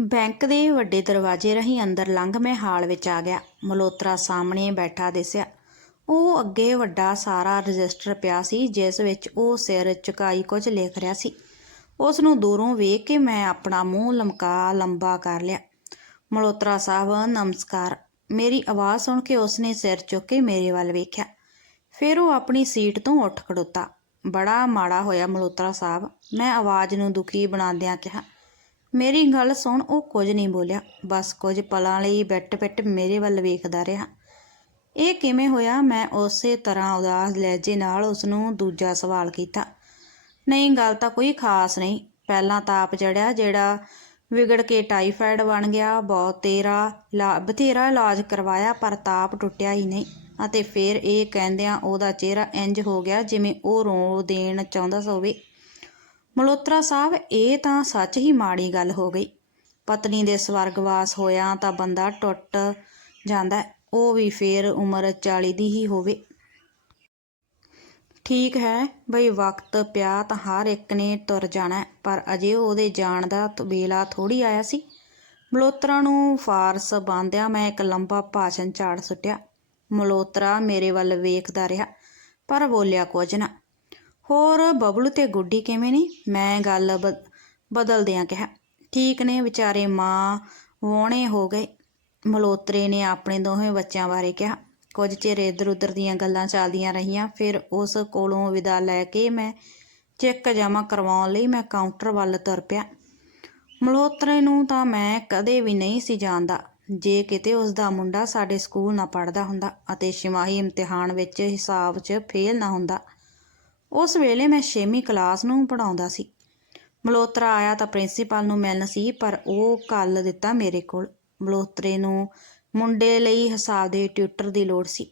Bank ਦੇ ਵੱਡੇ ਦਰਵਾਜ਼ੇ ਰਾਹੀਂ ਅੰਦਰ ਲੰਘ ਮੈਂ ਹਾਲ ਵਿੱਚ ਆ ਗਿਆ। ਮਲਹੋਤਰਾ ਸਾਹਮਣੇ ਬੈਠਾ ਦਿਸਿਆ। ਉਹ ਅੱਗੇ ਵੱਡਾ ਸਾਰਾ ਰਜਿਸਟਰ ਪਿਆ ਸੀ, ਜਿਸ ਵਿੱਚ ਉਹ ਸਿਰ ਝੁਕਾਈ ਕੁਝ ਲਿਖ ਰਿਹਾ ਸੀ। ਉਸ ਨੂੰ ਦੂਰੋਂ ਵੇਖ ਕੇ ਮੈਂ ਆਪਣਾ ਮੂੰਹ ਲਮਕਾ ਲੰਬਾ ਕਰ ਲਿਆ। ਮਲਹੋਤਰਾ ਸਾਹਿਬ, ਨਮਸਕਾਰ। ਮੇਰੀ ਆਵਾਜ਼ ਸੁਣ ਕੇ ਉਸਨੇ ਸਿਰ ਚੁੱਕ ਕੇ ਮੇਰੇ ਵੱਲ ਵੇਖਿਆ। ਫਿਰ ਉਹ ਆਪਣੀ ਸੀਟ ਤੋਂ ਉੱਠ ਖੜੋਤਾ। ਬੜਾ ਮਾੜਾ ਹੋਇਆ ਮਲਹੋਤਰਾ ਸਾਹਿਬ। ਮੈਂ ਆਵਾਜ਼ ਨੂੰ ਦੁਖੀ ਬਣਾਉਂਦਿਆਂ ਕਿਹਾ ਮੇਰੀ ਗੱਲ ਸੁਣ, ਉਹ ਕੁਝ ਨਹੀਂ ਬੋਲਿਆ। ਬਸ ਕੁਝ ਪਲਾਂ ਲਈ ਬਿੱਟ-ਬਿੱਟ ਮੇਰੇ ਵੱਲ ਵੇਖਦਾ ਰਿਹਾ। ਇਹ ਕਿਵੇਂ ਹੋਇਆ? ਮੈਂ ਉਸੇ ਤਰ੍ਹਾਂ ਉਦਾਸ ਲਹਿਜੇ ਨਾਲ ਉਸ ਨੂੰ ਦੂਜਾ ਸਵਾਲ ਕੀਤਾ। ਨਹੀਂ, ਗੱਲ ਤਾਂ ਕੋਈ ਖਾਸ ਨਹੀਂ। ਪਹਿਲਾਂ ਤਾਪ ਚੜਿਆ, ਜਿਹੜਾ ਵਿਗੜ ਕੇ ਟਾਈਫਾਇਡ ਬਣ ਗਿਆ, ਬਹੁਤ ਤੇਰਾ ਲਾ- ਬਥੇਰਾ ਇਲਾਜ ਕਰਵਾਇਆ, ਪਰ ਤਾਪ ਟੁੱਟਿਆ ਹੀ ਨਹੀਂ। ਅਤੇ ਫਿਰ ਇਹ ਕਹਿੰਦਿਆਂ ਉਹਦਾ ਚਿਹਰਾ ਇੰਜ ਹੋ ਗਿਆ ਜਿਵੇਂ ਉਹ ਰੋ ਦੇਣ ਚਾਹੁੰਦਾ ਹੋਵੇ ਮਲਹੋਤਰਾ ਸਾਹਿਬ, ਇਹ ਤਾਂ ਸੱਚ ਹੀ ਮਾੜੀ ਗੱਲ ਹੋ ਗਈ। ਪਤਨੀ ਦੇ ਸਵਰਗਵਾਸ ਹੋਇਆ ਤਾਂ ਬੰਦਾ ਟੁੱਟ ਜਾਂਦਾ, ਉਹ ਵੀ ਫੇਰ ਉਮਰ 40 ਦੀ ਹੀ ਹੋਵੇ। ਠੀਕ ਹੈ, ਬਈ ਵਕਤ ਪਿਆ ਤਾਂ ਹਰ ਇੱਕ ਨੇ ਤੁਰ ਜਾਣਾ, ਪਰ ਅਜੇ ਉਹਦੇ ਜਾਣ ਦਾ ਵੇਲਾ ਥੋੜੀ ਆਇਆ ਸੀ। ਮਲਹੋਤਰਾ ਨੂੰ ਫਾਰਸ ਬੰਦਿਆਂ ਮੈਂ ਇੱਕ ਲੰਬਾ ਭਾਸ਼ਣ ਝਾੜ ਸੁੱਟਿਆ। ਮਲੋਤਰਾ ਮੇਰੇ ਵੱਲ ਵੇਖਦਾ ਰਿਹਾ, ਪਰ ਬੋਲਿਆ ਕੁਝ ਨਾ। ਹੋਰ ਬਬਲੂ ਤੇ ਗੁੱਡੀ ਕਿਵੇਂ ਨੇ? ਮੈਂ ਗੱਲ ਬ- ਬਦਲਦਿਆਂ ਕਿਹਾ। ਠੀਕ ਨੇ ਵਿਚਾਰੇ ਮਾਂ ਵੋਣੇ ਹੋ ਗਏ। ਮਲਹੋਤਰੇ ਨੇ ਆਪਣੇ ਦੋਵੇਂ ਬੱਚਿਆਂ ਬਾਰੇ ਕਿਹਾ। ਕੁਝ ਚਿਰ ਇੱਧਰ ਉੱਧਰ ਦੀਆਂ ਗੱਲਾਂ ਚੱਲਦੀਆਂ ਰਹੀਆਂ, ਫਿਰ ਉਸ ਕੋਲੋਂ ਵਿਦਾ ਲੈ ਕੇ ਮੈਂ ਚੈੱਕ ਜਮ੍ਹਾਂ ਕਰਵਾਉਣ ਲਈ ਮੈਂ ਕਾਊਂਟਰ ਵੱਲ ਤੁਰ ਪਿਆ। ਮਲਹੋਤਰੇ ਨੂੰ ਤਾਂ ਮੈਂ ਕਦੇ ਵੀ ਨਹੀਂ ਸੀ ਜਾਣਦਾ। ਜੇ ਕਿਤੇ ਉਸ ਦਾ ਮੁੰਡਾ ਸਾਡੇ ਸਕੂਲ ਨਾ ਪੜਦਾ ਹੁੰਦਾ ਅਤੇ ਛਿਮਾਹੀ ਇਮਤਿਹਾਨ ਵਿੱਚ ਹਿਸਾਬ 'ਚ ਫੇਲ ਨਾ ਹੁੰਦਾ ਉਸ ਵੇਲੇ ਮੈਂ 6ਵੀਂ ਕਲਾਸ ਨੂੰ ਪੜਾਉਂਦਾ ਸੀ। ਮਲਹੋਤਰਾ ਆਇਆ ਤਾਂ ਪ੍ਰਿੰਸੀਪਲ ਨੂੰ ਮਿਲਣ ਸੀ, ਪਰ ਉਹ ਕੱਲ ਦਿੱਤਾ ਮੇਰੇ ਕੋਲ। ਮਲਹੋਤਰੇ ਨੂੰ ਮੁੰਡੇ ਲਈ ਹਿਸਾਬ ਦੇ ਟਿਊਟਰ ਦੀ ਲੋੜ ਸੀ।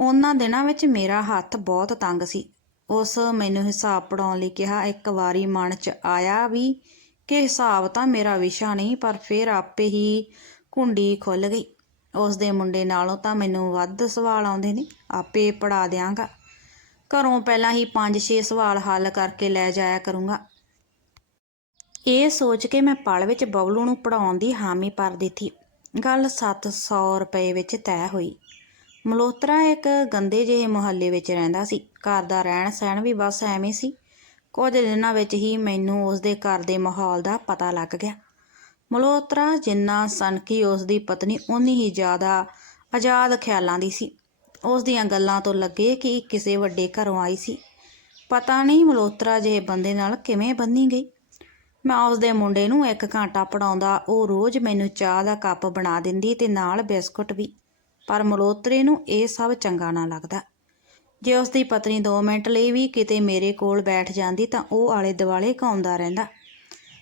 ਉਹਨਾਂ ਦਿਨਾਂ ਵਿੱਚ ਮੇਰਾ ਹੱਥ ਬਹੁਤ ਤੰਗ ਸੀ। ਉਸ ਮੈਨੂੰ ਹਿਸਾਬ ਪੜਾਉਣ ਲਈ ਕਿਹਾ, ਇੱਕ ਵਾਰੀ ਮਨ 'ਚ ਆਇਆ ਵੀ ਕਿ ਹਿਸਾਬ ਤਾਂ ਮੇਰਾ ਵਿਸ਼ਾ ਨਹੀਂ, ਪਰ ਫਿਰ ਆਪੇ ਹੀ ਕੁੰਡੀ ਖੁੱਲ ਗਈ। ਉਸ ਦੇ ਮੁੰਡੇ ਨਾਲੋਂ ਤਾਂ ਮੈਨੂੰ ਵੱਧ ਸਵਾਲ ਆਉਂਦੇ ਨੇ। ਆਪੇ ਪੜਾ ਦਿਆਂਗਾ। ਘਰੋਂ ਪਹਿਲਾਂ ਹੀ 5-6 ਸਵਾਲ ਹੱਲ ਕਰਕੇ ਲੈ ਜਾਇਆ ਕਰੂੰਗਾ। ਇਹ ਸੋਚ ਕੇ ਮੈਂ ਪਲ ਵਿੱਚ ਬਬਲੂ ਨੂੰ ਪੜਾਉਣ ਦੀ ਹਾਮੀ ਭਰ ਦਿੱਤੀ। ਗੱਲ 700 ਰੁਪਏ ਵਿੱਚ ਤੈਅ ਹੋਈ। ਮਲਹੋਤਰਾ ਇੱਕ ਗੰਦੇ ਜਿਹੇ ਮੁਹੱਲੇ ਵਿੱਚ ਰਹਿੰਦਾ ਸੀ। ਘਰ ਦਾ ਰਹਿਣ ਸਹਿਣ ਵੀ ਬਸ ਐਵੇਂ ਸੀ। ਕੁਝ ਦਿਨਾਂ ਵਿੱਚ ਹੀ ਮੈਨੂੰ ਉਸ ਦੇ ਘਰ ਦੇ ਮਾਹੌਲ ਦਾ ਪਤਾ ਲੱਗ ਗਿਆ। ਮਲਹੋਤਰਾ ਜਿੰਨਾ ਸਨਕੀ ਉਸ ਦੀ ਪਤਨੀ ਉਨੀ ਹੀ ਜ਼ਿਆਦਾ ਆਜ਼ਾਦ ਖਿਆਲਾਂ ਦੀ ਸੀ। ਉਸ ਦੀਆਂ ਗੱਲਾਂ ਤੋਂ ਲੱਗੇ ਕਿ ਕਿਸੇ ਵੱਡੇ ਘਰੋਂ ਆਈ ਸੀ। ਪਤਾ ਨਹੀਂ ਮਲਹੋਤਰਾ ਜਿਹੇ ਬੰਦੇ ਨਾਲ ਕਿਵੇਂ ਬੰਨੀ ਗਈ। ਮੈਂ ਉਸ ਦੇ ਮੁੰਡੇ ਨੂੰ ਇੱਕ ਘੰਟਾ ਪੜਾਉਂਦਾ ਉਹ ਰੋਜ਼ ਮੈਨੂੰ ਚਾਹ ਦਾ ਕੱਪ ਬਣਾ ਦਿੰਦੀ ਤੇ ਨਾਲ ਬਿਸਕੁਟ ਵੀ। ਪਰ ਮਲਹੋਤਰੇ ਨੂੰ ਇਹ ਸਭ ਚੰਗਾ ਨਾ ਲੱਗਦਾ। ਜੇ ਉਸ ਦੀ ਪਤਨੀ 2 ਮਿੰਟ ਲਈ ਵੀ ਕਿਤੇ ਮੇਰੇ ਕੋਲ ਬੈਠ ਜਾਂਦੀ ਤਾਂ ਉਹ ਆਲੇ ਦੁਆਲੇ ਘਾਉਂਦਾ ਰਹਿੰਦਾ।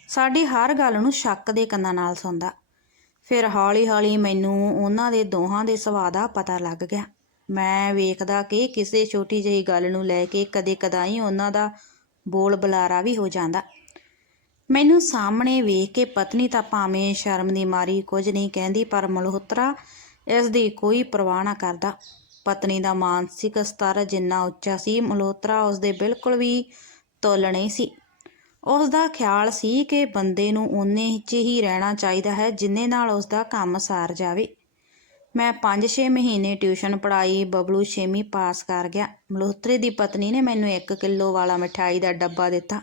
ਸਾਡੀ ਹਰ ਗੱਲ ਨੂੰ ਸ਼ੱਕ ਦੇ ਕੰਨਾਂ ਨਾਲ ਸੁਣਦਾ। ਫਿਰ ਹੌਲੀ-ਹੌਲੀ ਮੈਨੂੰ ਉਹਨਾਂ ਦੇ ਦੋਹਾਂ ਦੇ ਸੁਭਾਅ ਦਾ ਪਤਾ ਲੱਗ ਗਿਆ। ਮੈਂ ਵੇਖਦਾ ਕਿ ਕਿਸੇ ਛੋਟੀ ਜਿਹੀ ਗੱਲ ਨੂੰ ਲੈ ਕੇ ਕਦੇ-ਕਦਾਈ ਉਹਨਾਂ ਦਾ ਬੋਲ ਬੁਲਾਰਾ ਵੀ ਹੋ ਜਾਂਦਾ। ਮੈਨੂੰ ਸਾਹਮਣੇ ਵੇਖ ਕੇ ਪਤਨੀ ਤਾਂ ਭਾਵੇਂ ਸ਼ਰਮ ਦੀ ਮਾਰੀ ਕੁਝ ਨਹੀਂ ਕਹਿੰਦੀ, ਪਰ ਮਲਹੋਤਰਾ ਇਸ ਦੀ ਕੋਈ ਪਰਵਾਹ ਨਾ ਕਰਦਾ। ਪਤਨੀ ਦਾ ਮਾਨਸਿਕ ਸਤਰ ਜਿੰਨਾ ਉੱਚਾ ਸੀ, ਮਲਹੋਤਰਾ ਉਸ ਦੇ ਬਿਲਕੁਲ ਵੀ ਤੁੱਲ ਨਹੀਂ ਸੀ। ਉਸ ਦਾ ਖਿਆਲ ਸੀ ਕਿ ਬੰਦੇ ਨੂੰ ਉਨੇ 'ਚ ਹੀ ਰਹਿਣਾ ਚਾਹੀਦਾ ਹੈ, ਜਿੰਨੇ ਨਾਲ ਉਸ ਦਾ ਕੰਮ ਸਾਰ ਜਾਵੇ। ਮੈਂ 5-6 ਮਹੀਨੇ ਟਿਊਸ਼ਨ ਪੜਾਈ ਬਬਲੂ 6ਵੀਂ ਪਾਸ ਕਰ ਗਿਆ। ਮਲਹੋਤਰੇ ਦੀ ਪਤਨੀ ਨੇ ਮੈਨੂੰ 1 ਕਿਲੋ ਵਾਲਾ ਮਠਾਈ ਦਾ ਡੱਬਾ ਦਿੱਤਾ,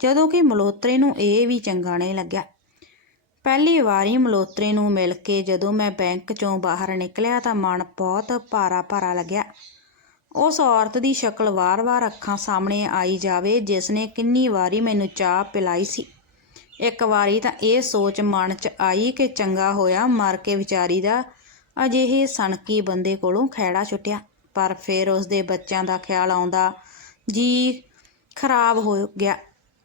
ਜਦੋਂ ਕਿ ਮਲਹੋਤਰੇ ਨੂੰ ਇਹ ਵੀ ਚੰਗਾ ਨਹੀਂ ਲੱਗਿਆ। ਪਹਿਲੀ ਵਾਰੀ ਮਲਹੋਤਰੇ ਨੂੰ ਮਿਲ ਕੇ ਜਦੋਂ ਮੈਂ ਬੈਂਕ ਚੋਂ ਬਾਹਰ ਨਿਕਲਿਆ ਤਾਂ ਮਨ ਬਹੁਤ ਭਾਰਾ ਭਾਰਾ ਲੱਗਿਆ। ਉਸ ਔਰਤ ਦੀ ਸ਼ਕਲ ਵਾਰ-ਵਾਰ ਅੱਖਾਂ ਸਾਹਮਣੇ ਆਈ ਜਾਵੇ, ਜਿਸ ਨੇ ਕਿੰਨੀ ਵਾਰੀ ਮੈਨੂੰ ਚਾਹ ਪਿਲਾਈ ਸੀ। ਇੱਕ ਵਾਰੀ ਤਾਂ ਇਹ ਸੋਚ ਮਨ 'ਚ ਆਈ ਕਿ ਚੰਗਾ ਹੋਇਆ, ਮਰ ਕੇ ਵਿਚਾਰੀ ਦਾ ਅਜਿਹੇ ਸਣਕੀ ਬੰਦੇ ਕੋਲੋਂ ਖਹਿੜਾ ਛੁੱਟਿਆ, ਪਰ ਫਿਰ ਉਸ ਦੇ ਬੱਚਿਆਂ ਦਾ ਖਿਆਲ ਆਉਂਦਾ, ਜੀ, ਖਰਾਬ ਹੋ ਗਿਆ।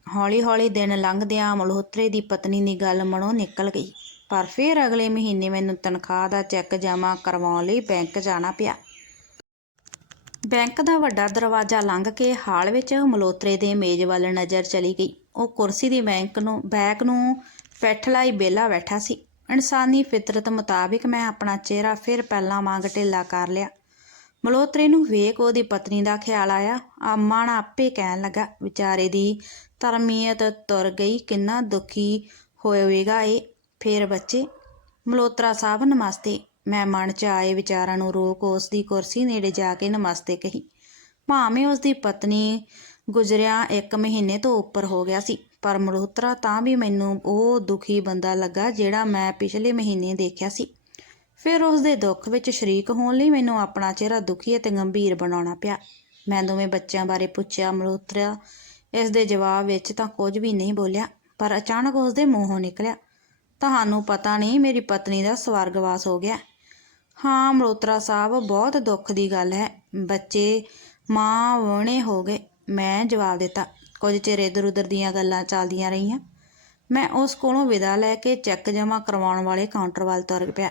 ਹੌਲੀ-ਹੌਲੀ ਦਿਨ ਲੰਘਦਿਆਂ ਮਲਹੋਤਰੇ ਦੀ ਪਤਨੀ ਦੀ ਗੱਲ ਮਨੋਂ ਨਿਕਲ ਗਈ, ਪਰ ਫਿਰ ਅਗਲੇ ਮਹੀਨੇ ਮੈਨੂੰ ਤਨਖਾਹ ਦਾ ਚੈੱਕ ਜਮ੍ਹਾਂ ਕਰਵਾਉਣ ਲਈ ਬੈਂਕ ਜਾਣਾ ਪਿਆ। ਬੈਂਕ ਦਾ ਵੱਡਾ ਦਰਵਾਜ਼ਾ ਲੰਘ ਕੇ ਹਾਲ ਵਿੱਚ ਮਲਹੋਤਰੇ ਦੇ ਮੇਜ਼ ਵੱਲ ਨਜ਼ਰ ਚਲੀ ਗਈ। ਉਹ ਕੁਰਸੀ ਦੀ ਬੈਂਕ ਨੂੰ ਬੈਕ ਨੂੰ ਪੈਠਲਾਈ ਬੇਲਾ ਬੈਠਾ ਸੀ। ਇਨਸਾਨੀ ਫਿਤਰਤ ਮੁਤਾਬਿਕ ਮੈਂ ਆਪਣਾ ਚਿਹਰਾ ਫਿਰ ਪਹਿਲਾਂ ਵਾਂਗ ਢਿੱਲਾ ਕਰ ਲਿਆ। ਮਲਹੋਤਰੇ ਨੂੰ ਵੇਖ ਉਹਦੀ ਪਤਨੀ ਦਾ ਖਿਆਲ ਆਇਆ। ਆਮਣ ਆਪੇ ਕਹਿਣ ਲੱਗਾ, ਵਿਚਾਰੇ ਦੀ ਤਰਮੀਅਤ ਤੁਰ ਗਈ, ਕਿੰਨਾ ਦੁਖੀ ਹੋਵੇਗਾ ਇਹ। ਫੇਰ ਬੱਚੇ? ਮਲੋਤਰਾ ਸਾਹਿਬ ਨਮਸਤੇ। ਮੈਂ ਮਨ ਚ ਆਏ ਵਿਚਾਰਾਂ ਨੂੰ ਰੋਕ ਉਸ ਦੀ ਕੁਰਸੀ ਨੇੜੇ ਜਾ ਕੇ ਨਮਸਤੇ ਕਹੀ। ਭਾਵੇਂ ਉਸ ਦੀ ਪਤਨੀ ਗੁਜ਼ਰਿਆ ਇੱਕ ਮਹੀਨੇ ਤੋਂ ਉੱਪਰ ਹੋ ਗਿਆ ਸੀ ਪਰ ਮਲੋਤਰਾ ਤਾਂ ਵੀ ਮੈਨੂੰ ਉਹ ਦੁਖੀ ਬੰਦਾ ਲੱਗਾ ਜਿਹੜਾ ਮੈਂ ਪਿਛਲੇ ਮਹੀਨੇ ਦੇਖਿਆ ਸੀ। ਫਿਰ ਉਸ ਦੇ ਦੁੱਖ ਵਿੱਚ ਸ਼ਰੀਕ ਹੋਣ ਲਈ ਮੈਨੂੰ ਆਪਣਾ ਚਿਹਰਾ ਦੁਖੀ ਅਤੇ ਗੰਭੀਰ ਬਣਾਉਣਾ ਪਿਆ। ਮੈਂ ਦੋਵੇਂ ਬੱਚਿਆਂ ਬਾਰੇ ਪੁੱਛਿਆ ਮਲੋਤਰਾ ਇਸ ਦੇ ਜਵਾਬ ਵਿੱਚ ਤਾਂ ਕੁਝ ਵੀ ਨਹੀਂ ਬੋਲਿਆ, ਪਰ ਅਚਾਨਕ ਉਸ ਦੇ ਮੂੰਹੋਂ ਨਿਕਲਿਆ। ਤੁਹਾਨੂੰ ਪਤਾ ਨਹੀਂ, ਮੇਰੀ ਪਤਨੀ ਦਾ ਸਵਰਗਵਾਸ ਹੋ ਗਿਆ। ਹਾਂ ਮਲੋਤਰਾ ਸਾਹਿਬ, ਬਹੁਤ ਦੁੱਖ ਦੀ ਗੱਲ ਹੈ। ਬੱਚੇ ਮਾਂ ਵਣੇ ਹੋ ਗਏ। ਮੈਂ ਜਵਾਬ ਦਿੱਤਾ ਕੁਝ ਚਿਰ ਇੱਧਰ ਉੱਧਰ ਦੀਆਂ ਗੱਲਾਂ ਚੱਲਦੀਆਂ ਰਹੀਆਂ। ਮੈਂ ਉਸ ਕੋਲੋਂ ਵਿਦਾ ਲੈ ਕੇ ਚੈੱਕ ਜਮ੍ਹਾਂ ਕਰਵਾਉਣ ਵਾਲੇ ਕਾਊਂਟਰ ਵੱਲ ਤੁਰ ਪਿਆ।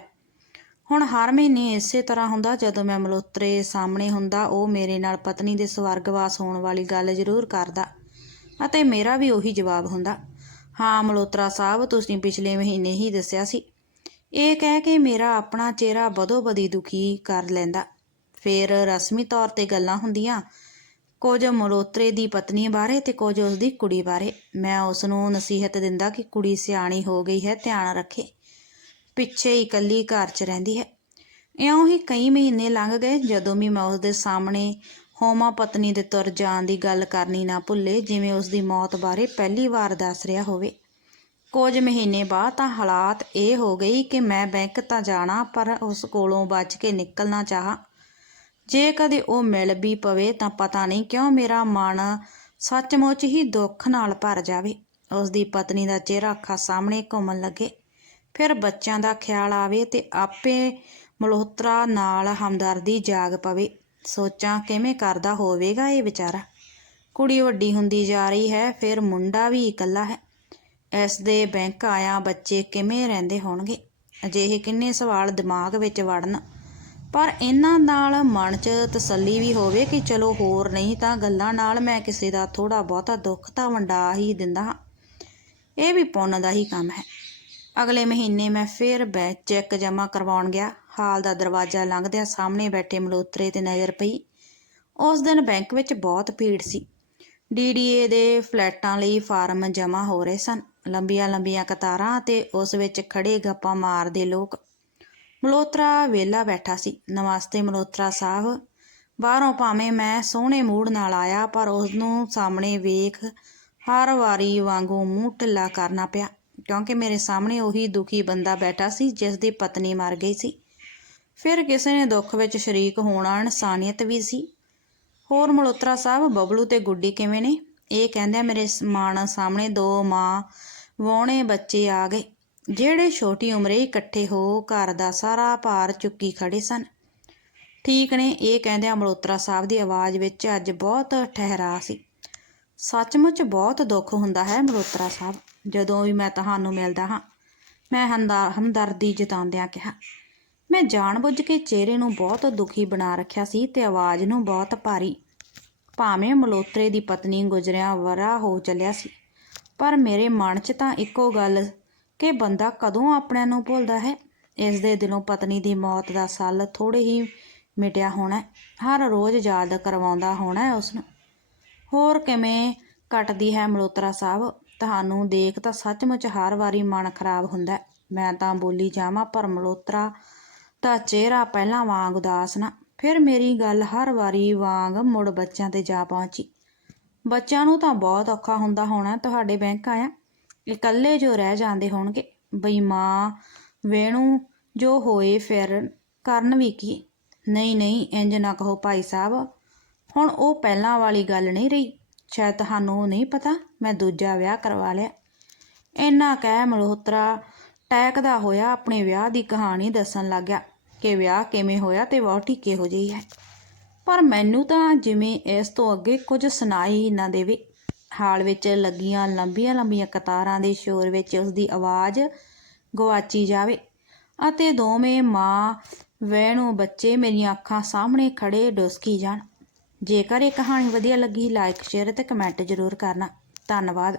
ਹੁਣ ਹਰ ਮਹੀਨੇ ਇਸੇ ਤਰ੍ਹਾਂ ਹੁੰਦਾ, ਜਦੋਂ ਮੈਂ ਮਲੋਤਰੇ ਸਾਹਮਣੇ ਹੁੰਦਾ, ਉਹ ਮੇਰੇ ਨਾਲ ਪਤਨੀ ਦੇ ਸਵਰਗਵਾਸ ਹੋਣ ਵਾਲੀ ਗੱਲ ਜ਼ਰੂਰ ਕਰਦਾ ਅਤੇ ਮੇਰਾ ਵੀ ਉਹੀ ਜਵਾਬ ਹੁੰਦਾ। ਹਾਂ, ਮਲੋਤਰਾ ਸਾਹਿਬ, ਤੁਸੀਂ ਪਿਛਲੇ ਮਹੀਨੇ ਹੀ ਦੱਸਿਆ ਸੀ। ਇਹ ਕਹਿ ਕੇ ਮੇਰਾ ਆਪਣਾ ਚਿਹਰਾ ਬਦੋ ਬਦੀ ਦੁਖੀ ਕਰ ਲੈਂਦਾ। ਫੇਰ ਰਸਮੀ ਤੌਰ ਤੇ ਗੱਲਾਂ ਹੁੰਦੀਆਂ ਕੁਝ ਮਲੋਤਰੇ ਦੀ ਪਤਨੀ ਬਾਰੇ ਤੇ ਕੁਝ ਉਸ ਦੀ ਕੁੜੀ ਬਾਰੇ। ਮੈਂ ਉਸ ਨੂੰ ਨਸੀਹਤ ਦਿੰਦਾ ਕਿ ਕੁੜੀ ਸਿਆਣੀ ਹੋ ਗਈ ਹੈ, ਧਿਆਨ ਰੱਖੇ। ਪਿੱਛੇ ਇਕੱਲੀ ਘਰ 'ਚ ਰਹਿੰਦੀ ਹੈ। ਇਉਂ ਹੀ ਕਈ ਮਹੀਨੇ ਲੰਘ ਗਏ, ਜਦੋਂ ਵੀ ਮੈਂ ਉਸ ਦੇ ਸਾਹਮਣੇ ਹੋਮਾ ਪਤਨੀ ਦੇ ਤੁਰ ਜਾਣ ਦੀ ਗੱਲ ਕਰਨੀ ਨਾ ਭੁੱਲੇ, ਜਿਵੇਂ ਉਸ ਦੀ ਮੌਤ ਬਾਰੇ ਪਹਿਲੀ ਵਾਰ ਦੱਸ ਰਿਹਾ ਹੋਵੇ। ਕੁਝ ਮਹੀਨੇ ਬਾਅਦ ਤਾਂ ਹਾਲਾਤ ਇਹ ਹੋ ਗਈ ਕਿ ਮੈਂ ਬੈਂਕ ਤਾਂ ਜਾਣਾ, ਪਰ ਉਸ ਕੋਲੋਂ ਬਚ ਕੇ ਨਿਕਲਣਾ ਚਾਹਾਂ। ਜੇ ਕਦੇ ਉਹ ਮਿਲ ਵੀ ਪਵੇ ਤਾਂ ਪਤਾ ਨਹੀਂ ਕਿਉਂ ਮੇਰਾ ਮਨ ਸੱਚਮੁੱਚ ਹੀ ਦੁੱਖ ਨਾਲ ਭਰ ਜਾਵੇ। ਉਸ ਦੀ ਪਤਨੀ ਦਾ ਚਿਹਰਾ ਅੱਖਾਂ ਸਾਹਮਣੇ ਘੁੰਮਣ ਲੱਗੇ। ਫਿਰ ਬੱਚਿਆਂ ਦਾ ਖਿਆਲ ਆਵੇ ਤੇ ਆਪੇ ਮਲਹੋਤਰਾ ਨਾਲ ਹਮਦਰਦੀ ਜਾਗ ਪਵੇ। ਸੋਚਾਂ ਕਿਵੇਂ ਕਰਦਾ ਹੋਵੇਗਾ ਇਹ ਵਿਚਾਰਾ? ਕੁੜੀ ਵੱਡੀ ਹੁੰਦੀ ਜਾ ਰਹੀ ਹੈ, ਫਿਰ ਮੁੰਡਾ ਵੀ ਇਕੱਲਾ ਹੈ। ਇਸ ਦੇ ਬੈਂਕ ਆਇਆ ਬੱਚੇ ਕਿਵੇਂ ਰਹਿੰਦੇ ਹੋਣਗੇ? ਅਜਿਹੇ ਕਿੰਨੇ ਸਵਾਲ ਦਿਮਾਗ ਵਿੱਚ ਵੜਨ। ਪਰ ਇਹਨਾਂ ਨਾਲ ਮਨ 'ਚ ਤਸੱਲੀ ਵੀ ਹੋਵੇ ਕਿ ਚਲੋ ਹੋਰ ਨਹੀਂ ਤਾਂ ਗੱਲਾਂ ਨਾਲ ਮੈਂ ਕਿਸੇ ਦਾ ਥੋੜਾ ਬਹੁਤਾ ਦੁੱਖ ਤਾਂ ਵੰਡਾ ਹੀ ਦਿੰਦਾ ਹਾਂ। ਇਹ ਵੀ ਪੁੰਨ ਦਾ ਹੀ ਕੰਮ ਹੈ। ਅਗਲੇ ਮਹੀਨੇ ਮੈਂ ਫਿਰ ਬੈਂਕ ਚੈੱਕ ਜਮ੍ਹਾਂ ਕਰਵਾਉਣ ਗਿਆ। ਹਾਲ ਦਾ ਦਰਵਾਜ਼ਾ ਲੰਘਦਿਆਂ ਸਾਹਮਣੇ ਬੈਠੇ ਮਲੋਤਰੇ ਤੇ ਨਜ਼ਰ ਪਈ। ਉਸ ਦਿਨ ਬੈਂਕ ਵਿੱਚ ਬਹੁਤ ਭੀੜ ਸੀ। ਡੀਡੀਏ ਦੇ ਫਲੈਟਾਂ ਲਈ ਫਾਰਮ ਜਮ੍ਹਾਂ ਹੋ ਰਹੇ ਸਨ। ਲੰਬੀਆਂ ਲੰਬੀਆਂ ਕਤਾਰਾਂ ਤੇ ਉਸ ਵਿੱਚ ਖੜੇ ਗੱਪਾਂ ਮਾਰਦੇ ਲੋਕ ਮਲੋਤਰਾ ਵੇਲਾ ਬੈਠਾ ਸੀ। ਨਮਸਤੇ ਮਲੋਤਰਾ ਸਾਹਿਬ। ਬਾਹਰੋਂ ਭਾਵੇਂ ਮੈਂ ਸੋਹਣੇ ਮੂਡ ਨਾਲ ਆਇਆ, ਪਰ ਉਸ ਨੂੰ ਸਾਹਮਣੇ ਵੇਖ ਹਰ ਵਾਰੀ ਵਾਂਗੂ ਮੂੰਹ ਢਿੱਲਾ ਕਰਨਾ ਪਿਆ, ਕਿਉਂਕਿ ਮੇਰੇ ਸਾਹਮਣੇ ਉਹੀ ਦੁਖੀ ਬੰਦਾ ਬੈਠਾ ਸੀ, ਜਿਸ ਦੀ ਪਤਨੀ ਮਰ ਗਈ ਸੀ। ਫਿਰ ਕਿਸੇ ਨੇ ਦੁੱਖ ਵਿੱਚ ਸ਼ਰੀਕ ਹੋਣਾ ਇਨਸਾਨੀਅਤ ਵੀ ਸੀ। ਹੋਰ ਮਲੋਤਰਾ ਸਾਹਿਬ, ਬਬਲੂ ਤੇ ਗੁੱਡੀ ਕਿਵੇਂ ਨੇ? ਇਹ ਕਹਿੰਦੇ ਮੇਰੇ ਮਾਣ ਸਾਹਮਣੇ ਦੋ ਮਾਂ ਵੋਣੇ ਬੱਚੇ ਆ ਗਏ। ਜਿਹੜੇ ਛੋਟੀ ਉਮਰੇ ਇਕੱਠੇ ਹੋ ਘਰ ਦਾ ਸਾਰਾ ਭਾਰ ਚੁੱਕੀ ਖੜੇ ਸਨ। ਠੀਕ ਨੇ, ਇਹ ਕਹਿੰਦਿਆਂ ਮਲੋਤਰਾ ਸਾਹਿਬ ਦੀ ਆਵਾਜ਼ ਵਿੱਚ ਅੱਜ ਬਹੁਤ ਠਹਿਰਾ ਸੀ। ਸੱਚਮੁੱਚ ਬਹੁਤ ਦੁੱਖ ਹੁੰਦਾ ਹੈ ਮਲੋਤਰਾ ਸਾਹਿਬ, ਜਦੋਂ ਵੀ ਮੈਂ ਤੁਹਾਨੂੰ ਮਿਲਦਾ ਹਾਂ, ਮੈਂ ਹੰਦਾ, ਹਮਦਰਦੀ ਜਤਾਉਂਦਿਆਂ ਕਿਹਾ, ਮੈਂ ਜਾਣਬੁੱਝ ਕੇ ਚਿਹਰੇ ਨੂੰ ਬਹੁਤ ਦੁਖੀ ਬਣਾ ਰੱਖਿਆ ਸੀ ਤੇ ਆਵਾਜ਼ ਨੂੰ ਬਹੁਤ ਭਾਰੀ। ਭਾਵੇਂ ਮਲੋਤਰੇ ਦੀ ਪਤਨੀ ਗੁਜਰਿਆ ਵਰਾ ਹੋ ਚੱਲਿਆ ਸੀ, ਪਰ ਮੇਰੇ ਮਨ 'ਚ ਤਾਂ ਇੱਕੋ ਗੱਲ ਕਿ ਬੰਦਾ ਕਦੋਂ ਆਪਣਿਆਂ ਨੂੰ ਭੁੱਲਦਾ ਹੈ? ਇਸ ਦੇ ਦਿਲੋਂ ਪਤਨੀ ਦੀ ਮੌਤ ਦਾ ਸੱਲ ਥੋੜੇ ਹੀ ਮਿਟਿਆ ਹੋਣਾ ਹਰ ਰੋਜ਼ ਯਾਦ ਕਰਵਾਉਂਦਾ ਹੋਣਾ ਹੈ ਉਸ ਨੂੰ ਹੋਰ ਕਿਵੇਂ ਕੱਟਦੀ ਹੈ ਮਲੋਤਰਾ ਸਾਹਿਬ? ਤੁਹਾਨੂੰ ਦੇਖ ਤਾਂ ਸੱਚਮੁੱਚ ਹਰ ਵਾਰੀ ਮਨ ਖਰਾਬ ਹੁੰਦਾ ਮੈਂ ਤਾਂ ਬੋਲੀ ਜਾਵਾਂ, ਪਰ ਮਲੋਤਰਾ ਤਾਂ ਚਿਹਰਾ ਪਹਿਲਾਂ ਵਾਂਗ ਉਦਾਸ ਨਾ। ਫਿਰ ਮੇਰੀ ਗੱਲ ਹਰ ਵਾਰੀ ਵਾਂਗ ਮੁੜ ਬੱਚਿਆਂ ਤੇ ਜਾ ਪਹੁੰਚੀ। ਬੱਚਿਆਂ ਨੂੰ ਤਾਂ ਬਹੁਤ ਔਖਾ ਹੁੰਦਾ ਹੋਣਾ, ਤੁਹਾਡੇ ਬੈਂਕ ਆਇਆ। ਇਕੱਲੇ ਜੋ ਰਹਿ ਜਾਂਦੇ ਹੋਣਗੇ, ਬਈ ਮਾਂ, ਵੇਣੂ, ਜੋ ਹੋਏ ਫਿਰ ਕਰਨ ਵੀ ਕੀ? ਨਹੀਂ ਨਹੀਂ ਇੰਜ ਨਾ ਕਹੋ ਭਾਈ ਸਾਹਿਬ। ਹੁਣ ਉਹ ਪਹਿਲਾਂ ਵਾਲੀ ਗੱਲ ਨਹੀਂ ਰਹੀ। ਸ਼ਾਇਦ ਤੁਹਾਨੂੰ ਨਹੀਂ ਪਤਾ, ਮੈਂ ਦੂਜਾ ਵਿਆਹ ਕਰਵਾ ਲਿਆ। ਇੰਨਾ ਕਹਿ ਮਲਹੋਤਰਾ, ਟੈਕਦਾ ਹੋਇਆ ਆਪਣੇ ਵਿਆਹ ਦੀ ਕਹਾਣੀ ਦੱਸਣ ਲੱਗਾ ਕਿ ਵਿਆਹ ਕਿਵੇਂ ਹੋਇਆ ਤੇ ਵਹੁਟੀ ਕਿਹੋ ਜਿਹੀ ਹੈ। ਪਰ ਮੈਨੂੰ ਤਾਂ ਜਿਵੇਂ ਇਸ ਤੋਂ ਅੱਗੇ ਕੁਝ ਸੁਣਾਈ ਨਾ ਦੇਵੇ। ਹਾਲ ਵਿੱਚ ਲੱਗੀਆਂ ਲੰਬੀਆਂ ਲੰਬੀਆਂ ਕਤਾਰਾਂ ਦੇ ਸ਼ੋਰ ਵਿੱਚ ਉਸ ਦੀ ਆਵਾਜ਼ ਗਵਾਚੀ ਜਾਵੇ ਅਤੇ ਦੋਵੇਂ ਮਾਂ ਵੈਣੂ ਬੱਚੇ ਮੇਰੀਆਂ ਅੱਖਾਂ ਸਾਹਮਣੇ ਖੜੇ ਡੁਸਕੀ ਜਾਣ। ਜੇਕਰ ਇਹ ਕਹਾਣੀ ਵਧੀਆ ਲੱਗੀ ਲਾਈਕ ਸ਼ੇਅਰ ਅਤੇ ਕਮੈਂਟ ਜ਼ਰੂਰ ਕਰਨਾ। ਧੰਨਵਾਦ।